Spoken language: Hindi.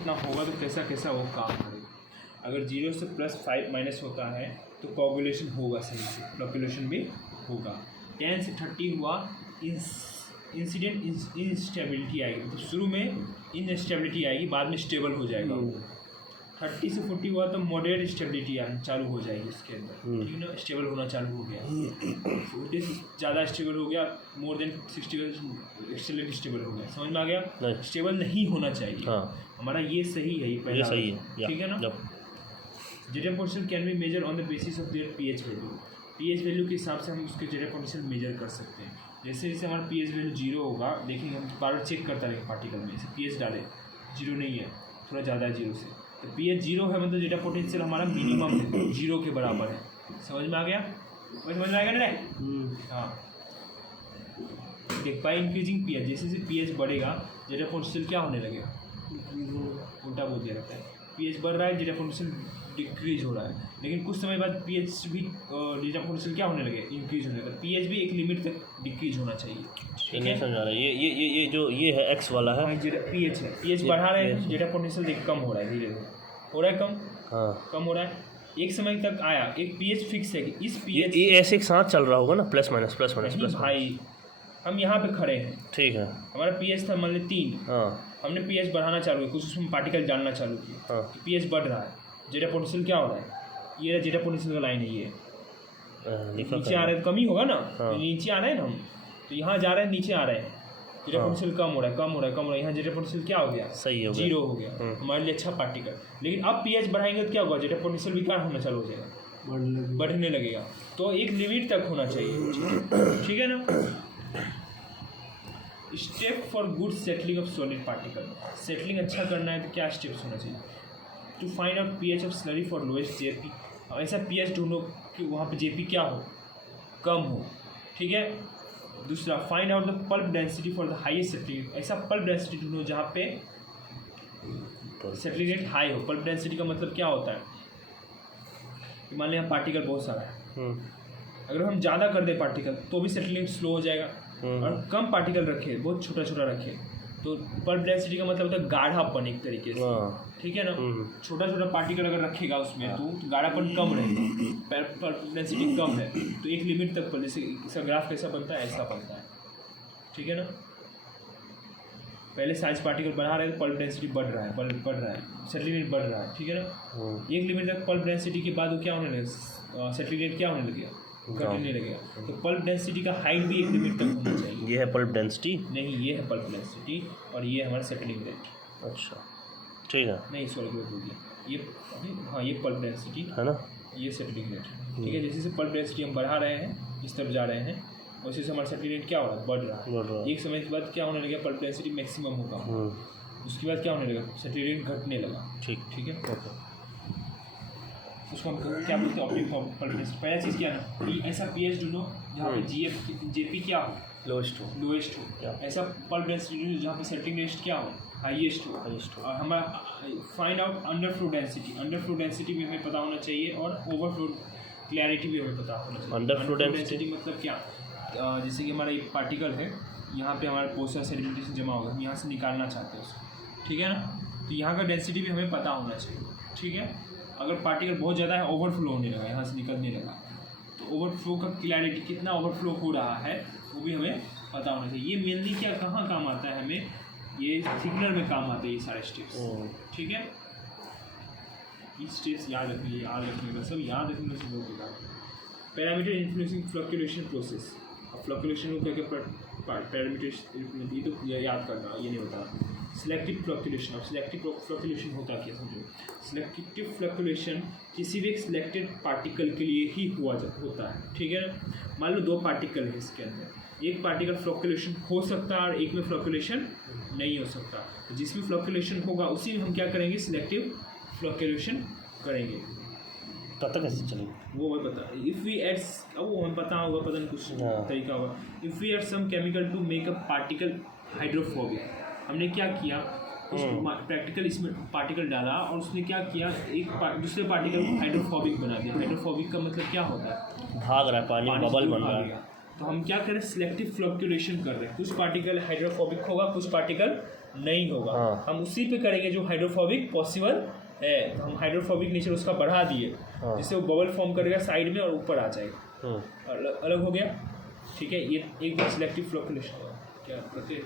इतना होगा तो कैसा कैसा वो काम करेगा। अगर 0 से +5 माइनस होता है तो कोगुलेशन होगा सही से, फ्लक्चुएशन भी होगा। 10 से 30 हुआ इंसिडेंट इंस्टेबिलिटी आएगी, तो शुरू में इनस्टेबिलिटी आएगी, बाद में स्टेबल हो जाएगा। 30 से 40 हुआ तो मॉडरेट स्टेबिलिटी चालू हो जाएगी इसके अंदर, ठीक है ना, स्टेबल होना चालू हो गया। 40 से ज़्यादा स्टेबल हो गया, मोर देन 60 स्टेबल हो गया। समझ में आ गया? स्टेबल नहीं होना चाहिए। हमारा ये सही है, ये पहला सही है, ठीक है ना। Zeta potential can be measure on the basis of their pH value. PH value के हिसाब से हम उसके जेटा पोटेंशियल मेजर कर सकते हैं। जैसे जैसे हमारा पीएच वैल्यू 0 होगा, देखेंगे हम बार बार चेक करता रहेंगे पार्टिकल में, जैसे पीएच डाले 0 नहीं है, थोड़ा ज़्यादा है 0 से, तो पीएच 0 है, मतलब जेटा पोटेंशियल हमारा मिनिमम 0 के बराबर है। समझ में आ गया? समझ में आएगा ना? हाँ, देख, बाय इंक्रीजिंग पीएच, जैसे जैसे पीएच बढ़ेगा जेटा पोटेंशियल क्या होने लगेगा, उल्टा बोल दिया रहता है। पीएच बढ़ रहा है, जेटा पोटेंशियल डिक्रीज हो रहा है, लेकिन कुछ समय बाद पीएच भी जेटा पोटेंशियल क्या होने लगे, इंक्रीज होने लगे। पीएच भी एक लिमिट तक डिक्रीज होना चाहिए। नहीं समझा रहा, ये जो ये है एक्स वाला है, पीएच है, पीएच बढ़ा रहे हैं, जेटा पोटेंशियल देख कम हो रहा है, धीरे धीरे हो रहा है कम। हाँ, कम हो रहा है। एक समय तक आया, एक पीएच फिक्स है कि इस पीएच ये ऐसे एक साथ चल रहा होगा ना, plus minus plus minus plus. भाई हम यहाँ पे खड़े हैं, ठीक है, हमारा पीएच था मान ली 3, हमने पीएच बढ़ाना चालू किया, कुछ उसमें पार्टिकल डालना चालू किया, पीएच बढ़ रहा है, जेटा पोटेंशियल क्या हो रहा है, ये रहा जेटा पोटेंशियल का लाइन है, ये नीचे आ रहा है, कमी होगा ना, तो नीचे आ रहे हैं ना हम, तो यहाँ जा रहे हैं, नीचे आ रहे हैं, जेटा पोटेंशियल कम हो रहा है, कम हो रहा है, कम हो रहा है, यहाँ जेटा पोटेंशियल क्या हो गया, सही हो गया, 0 हो गया, हमारे लिए अच्छा पार्टिकल। लेकिन अब पीएच बढ़ाएंगे तो क्या होगा, जेटा पोटेंशियल भी क्या होना चालू हो जाएगा, बढ़ने लगेगा। तो एक लिमिट तक होना चाहिए, ठीक है ना। Step for good settling of solid particle, settling अच्छा करना है तो क्या स्टेप्स होना चाहिए। To find out pH of slurry for lowest JP, ऐसा पीएच ढूंढो कि वहाँ पे जेपी क्या हो, कम हो, ठीक है। दूसरा, find out the pulp density for the highest settling, ऐसा पल्प डेंसिटी ढूंढो जहाँ पे सेटलिंग रेट हाई हो। पल्प डेंसिटी का मतलब क्या होता है, मान लिया पार्टिकल बहुत सारा है, अगर हम ज़्यादा कर दें पार्टिकल तो भी सेटलिंग स्लो हो जाएगा, और कम पार्टिकल रखे, बहुत छोटा छोटा रखे, तो पल्प डेंसिटी का मतलब होता है गाढ़ापन एक तरीके से, ठीक है ना। छोटा छोटा पार्टिकल अगर रखेगा उसमें तो गाढ़ापन कम रहेगा, पल्प डेंसिटी कम है, तो एक लिमिट तक पर, जैसे इसका ग्राफ कैसा बनता है, ऐसा बनता है, ठीक है ना। पहले साइज पार्टिकल बढ़ा रहे हैं तो पल्प डेंसिटी बढ़ रहा है, सेटलिंग रेट बढ़ रहा है, ठीक है ना। एक लिमिट तक पल्प डेंसिटी के बाद वो क्या होने लगेगा, सेटलिंग रेट क्या होने लगेगा, घटने लगेगा। तो पल्प डेंसिटी का हाइट भी एक लिमिट तक होना चाहिए। ये है पल्प डेंसिटी? नहीं, ये है पल्प डेंसिटी और ये हमारा सेटलिंग रेट। अच्छा, ठीक है, नहीं सॉरी बोल दिया, ये हाँ, ये पल्प डेंसिटी है ना, ये सेटलिंग रेट, ठीक है। जैसे जैसे पल्प डेंसिटी हम बढ़ा रहे हैं, इस तरफ जा रहे हैं, वैसे से हमारा सेटलिंग रेट क्या हो रहा है, बढ़ रहा है। एक समय के बाद क्या होने लगा, पल्प डेंसिटी मैक्सिमम होगा, उसके बाद क्या होने लगा, सेटलिंग रेट घटने लगा, ठीक है। उसको हम क्या बोलते हैं, ऑप्टिमम पल्प डेंसिटी। पहला चीज़ क्या है ना, ऐसा पीएच ढूंढो जहाँ पे जेपी क्या हो, लोएस्ट हो। ऐसा पल्प डेंसिटी ढूंढो जहाँ पे सेटलिंग रेट क्या हो, हाईएस्ट हो। और हमारा find out underflow density, underflow density भी हमें पता होना चाहिए, और ओवरफ्लो क्लैरिटी भी हमें पता होना चाहिए। अंडरफ्लो डेंसिटी मतलब क्या, जैसे कि हमारा एक पार्टिकल है, यहाँ पे हमारा पोस्टर सेडिमेंटेशन जमा होगा, हम यहाँ से निकालना चाहते हैं उसको, ठीक है ना, तो यहाँ का डेंसिटी भी हमें पता होना चाहिए, ठीक है। अगर पार्टिकल बहुत ज़्यादा है, ओवरफ्लो होने लगा, यहाँ से निकलने लगा, तो ओवरफ्लो का क्लैरिटी कितना ओवरफ्लो हो रहा है वो भी हमें पता होना चाहिए। ये मेनली क्या कहाँ काम आता है हमें, ये थिकनर में काम आते हैं ये सारे स्टेप्स, ठीक है। ये स्टेप्स याद रखिए, याद रखने का सब याद रखने से बहुत होगा। पैरामीटर इन्फ्लुएंसिंग फ्लक्चुएशन प्रोसेस, अब फ्लक्चुएशन को क्या पैरामीटर, ये तो याद करना, ये नहीं होता। सिलेक्टिव फ्लक्चुएशन, अब सिलेक्टिव फ्लक्चुएशन होता क्या समझो। सिलेक्टिव फ्लक्चुएशन किसी भी एक सिलेक्टेड पार्टिकल के लिए ही होता है, ठीक है ना। मान लो 2 पार्टिकल है इसके अंदर, एक पार्टिकल फ्लक्चुएशन हो सकता है और एक में फ्लक्चुएशन नहीं हो सकता, तो जिसमें फ्लक्चुएशन होगा उसी में हम क्या करेंगे, सिलेक्टिव फ्लक्चुएशन करेंगे। पता कैसे चलेगा वो हमें पता, इफ़ वी एड, अब वो हमें पता होगा, पता नहीं कुछ तरीका होगा। If we add some chemical to make a particle hydrophobic, हमने क्या किया, कुछ प्रैक्टिकल इसमें पार्टिकल डाला और उसने क्या किया, एक दूसरे पार्टिकल को हाइड्रोफोबिक बना दिया। हाइड्रोफोबिक का मतलब क्या होता है, भाग रहा है, पानी बबल बन रहा है। तो हम क्या करें, सिलेक्टिव फ्लक्चुएशन कर रहे हैं, कुछ पार्टिकल हाइड्रोफोबिक होगा, कुछ पार्टिकल नहीं होगा। हाँ। हम उसी पे करेंगे जो हाइड्रोफोबिक पॉसिबल है, तो हम हाइड्रोफोबिक नेचर उसका बढ़ा दिए, जिससे वो बबल फॉर्म करेगा साइड में और ऊपर आ जाएगा, अलग हो गया। ठीक है, ये एक बार सिलेक्टिव फ्लो क्या करते हैं।